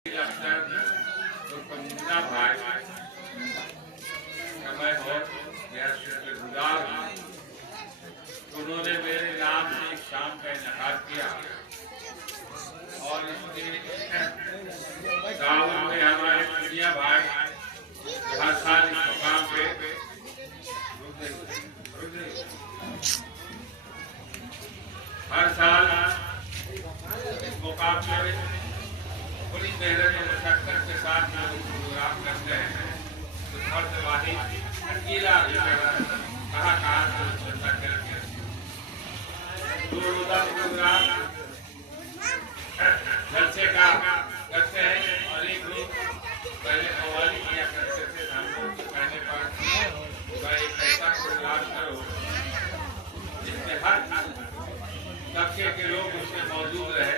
तो पंजा भाई मैं बहुत शुक्रगुजार हूँ। उन्होंने मेरे नाम से एक शाम का इनकार किया और इसके गाँव में हमारे पंजा भाई हर साल इस मुकाम पे हर साल इस मुकाम पे बड़ी मेहनत और मशक्कत के साथ प्रोग्राम करते हैं। तो फर्ज वाहिद अकेला कहाँ से चर्चा करेंगे। दो रोजा प्रोग्राम जलसे का करते हैं और एक लोग पहले कवाली किया करते थे। हम लोग के कहने पर एक ऐसा प्रोग्राम करो जिसमें हर तबके के लोग उसमें मौजूद रहे।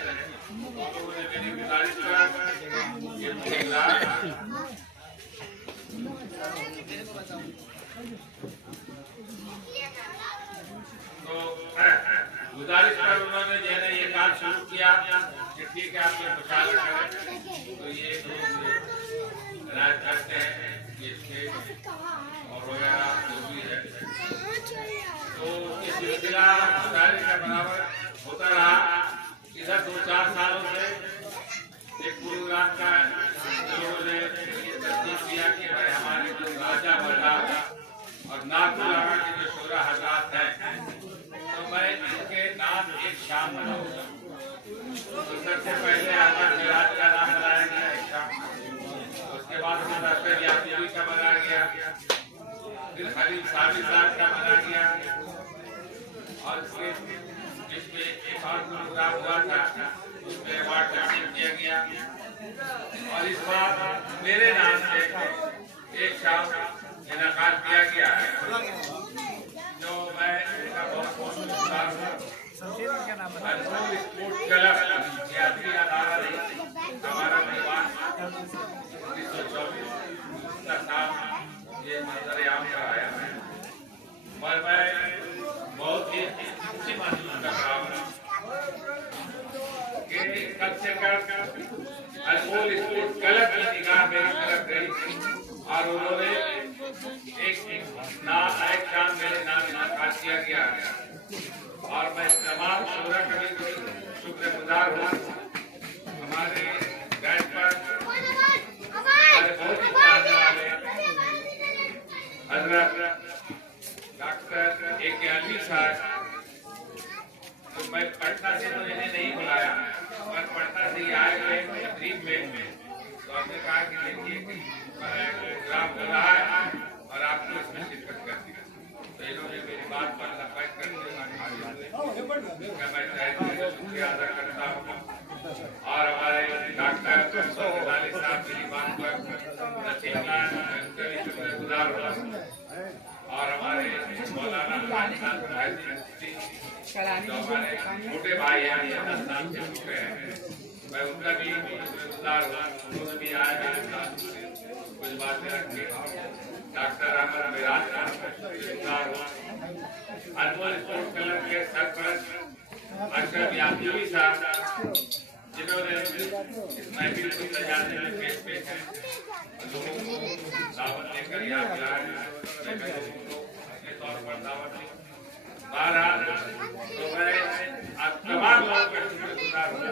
मेरी गुजारिश तो गुजारिश कर उन्होंने जो है ये काम शुरू किया कि ठीक है आप ये मुशावरा करें। तो ये राज करते हैं और वगैरह जो भी है तो ये सिलसिला मुशावरे का बराबर होता रहा। इधर 2-4 सालों से एक प्रोग्राम का लोगों ने ये तस्दीक किया कि भाई हमारे जो राजा बल्ला और नागपुरा के जो 16 हज़रात हैं तो मैं इनके नाम एक शाम मनाऊंगा। तो सबसे पहले आजा सिराज का नाम बनाया गया एक शाम, उसके बाद मुजफ्फर यादवी का बनाया गया, फिर खलील साबिर साहब का बनाया गया और जिसमें एक और प्रोग्राम हुआ था उसमें अवार्ड तकसीम किया गया और इस बार मेरे नाम से एक शाम इनाकाद किया गया है जो मैं इसका बहुत शुक्रगुजार हूँ। स्पोर्ट्स क्लब यात्री अदारा हमारा परिवार 1924 का साल ये मंजर-ए-आम का आया है और मैं बहुत ही खुशी महसूस कर रहा हूँ कि कब से कब अनमोल स्पोर्ट्स क्लब की निगाह मेरी तरफ गई और उन्होंने एक शाम मेरे नाम इनाकाद किया गया और मैं तमाम शोरा कभी शुक्रगुजार हूँ। हमारे गैस पर हमारे बहुत ही चाहने वाले हजरत डॉक्टर A.K. साहब तो मैं पटना से तो इन्हें नहीं बुलाया और पटना से आए हुए तकरीब में तो आपने कहा कि देखिए प्रोग्राम हो रहा है और आपको इसमें शिरकत करनी है। तो इन्होंने मेरी बात पर लब्बैक करके मैं शुक्रिया अदा करता हूँ और हमारे डॉक्टर साहब मेरी बात पर शुक्रगुजार हुआ और हमारे मौलाना जो हमारे छोटे भाई हैं मैं उनका भी शुक्रगुजार हुआ। उन्होंने भी आए मेरे साथ कुछ बातें रखी। डॉक्टर अहमद मिराज का शुक्रगुजार हुआ। अनमोल स्पोर्ट्स क्लब के सरपरस्त अशरफ यादवी साहब जिन्होंने इस महफिल को सजाने में पेश है लोगों को दावत लेकर यहाँ पे आए अपने तौर पर दावत दी। बहरहाल तो मैं आप तमाम लोगों का शुक्रगुजार हूँ और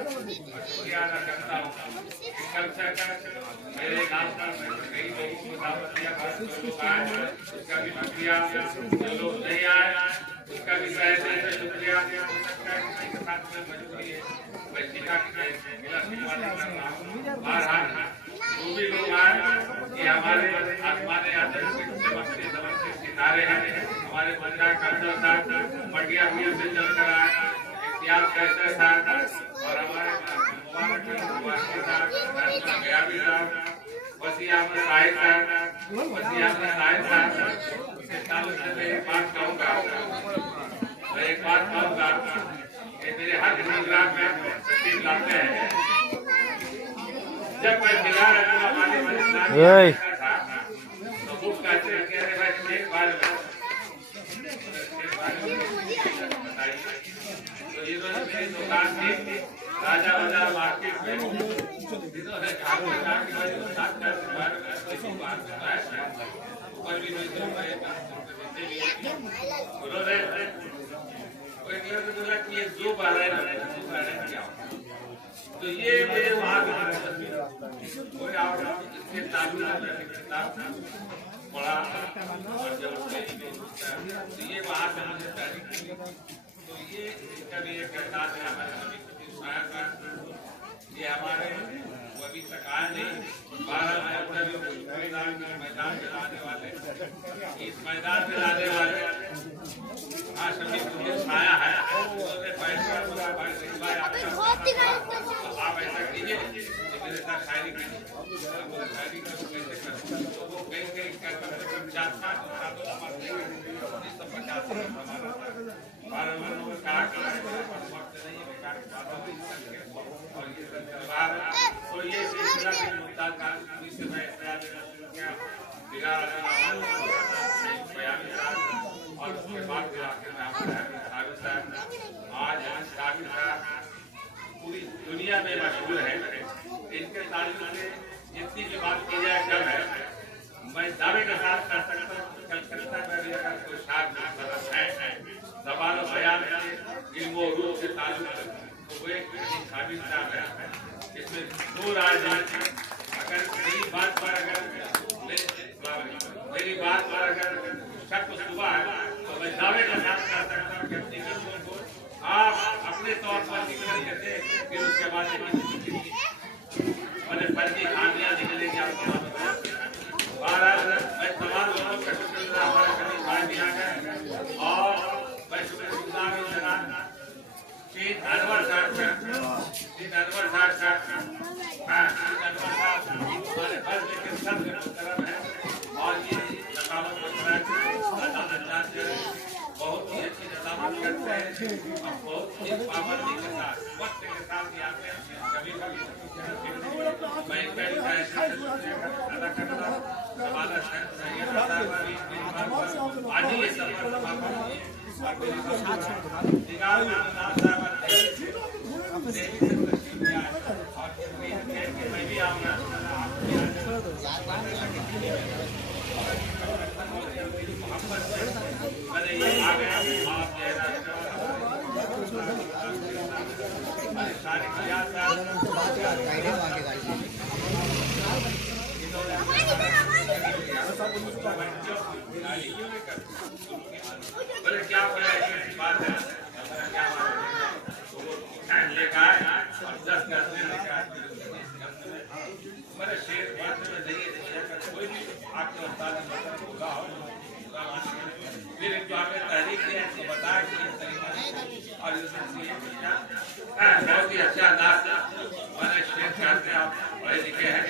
शुक्रिया अदा करता हूँ। कम से कम मेरे नाम पर कई लोगों को दावत दिया, जो लोग आए उसका भी शुक्रिया, जो लोग नहीं आए उसका भी तहे दिल से शुक्रिया। हो सकता है किसी के साथ में मजबूरी है बच्ची का बहरहाल जो भी लोग आए कि हमारे आसमाने आदर चमकते दमकते सितारे हैं। हमारे पंजाब कांडो साहब मटिया भूमि से चलकर आए, इख्तियार कैसर साहब और हमारे वसी अहमद साहिब साहब के ताल्लुक से मैं एक बात कहूँगा कि मेरे हर प्रोग्राम में तस्वीर लाते हैं। जब मैं जिला तो वो कहते हैं भाई एक बार तो इन्होंने मेरी दुकान थी राजा बाजार मार्केट में, इन्होंने कहा आपने कहा कि भाई साथ में बात है ऊपर भी नहीं दे पाए उन्होंने बोला कि ये दो बार है क्या तो ये मेरे वहाँ कोई आप इसके किताब पढ़ा और जब तो ये वहाँ से मुझे तारीख तो ये इसका भी एक एहसास है हमारे ये हमारे वो अभी तक आए नहीं 12 मैदान में लाने वाले इस मैदान में लाने वाले आज सभी मुझे छाया है आप ऐसा कीजिए मेरे साथ शायरी कीजिए तो ये सिलसिला के मुद्दा का से मैं और उसके बाद आज पूरी दुनिया में मशहूर है। इनके ताल्लुक से जितनी भी बात की जाए कम है। मैं दावे के साथ कर सकता हूँ कलकत्ता में भी अगर कोई शाद है जबान और बयान इल्म और रूह से ताल्लुक तो वो एक काबिल साहब है इसमें दो राय अगर मेरी बात पर अगर शक सुबह है तो मैं दावे के साथ कर सकता हूँ कि अपनी फिल्मों को आप अपने तौर पर निकल करके फिर उसके बाद मैंने फर्जी कहानियां निकलेगी आपको मैं तमाम लोगों का शुक्रिया हमारे करीब भाई भी आ गए और मैं शुक्रगुजार हूँ अनवर साहब हमारे हर लेकिन सब मुहतरम है और ये नकामत बहुत ही अच्छी नकामत करते हैं और बहुत ही पाबंदी के साथ वक्त के साथ आते हैं कभी कभी मैं अदा करता हूँ आज ही मैं भी आऊँगा बोले क्या बोला बात है लेकर और 10 मेरे शेर बात में नहीं कोई भी आपके उस्ताद होगा फिर जो आपने तहरीक दिया इसको बताया कि इस तरीके और बहुत ही अच्छा अंदाज था मैंने शेर कहते हैं आप पढ़े लिखे हैं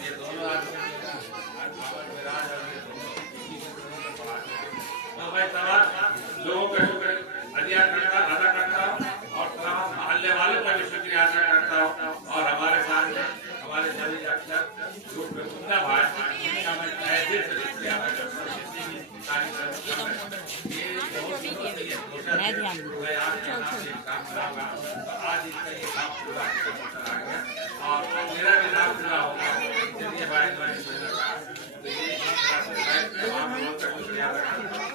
ये दोनों तो मैं तमाम लोगों का शुक्र अदा करता हूँ और तमाम मोहल्ले वालों का भी शुक्रिया अदा करता हूँ और हमारे साथ हमारे सभी अक्षर जो मुद्दा भाई जिनका मैं तहे दिल से शुक्रिया अदा करता हूँ आज इसका ये काम पूरा और मेरा भी नाम पूरा होगा चलिए भाई शुक्रिया अदा करता हूँ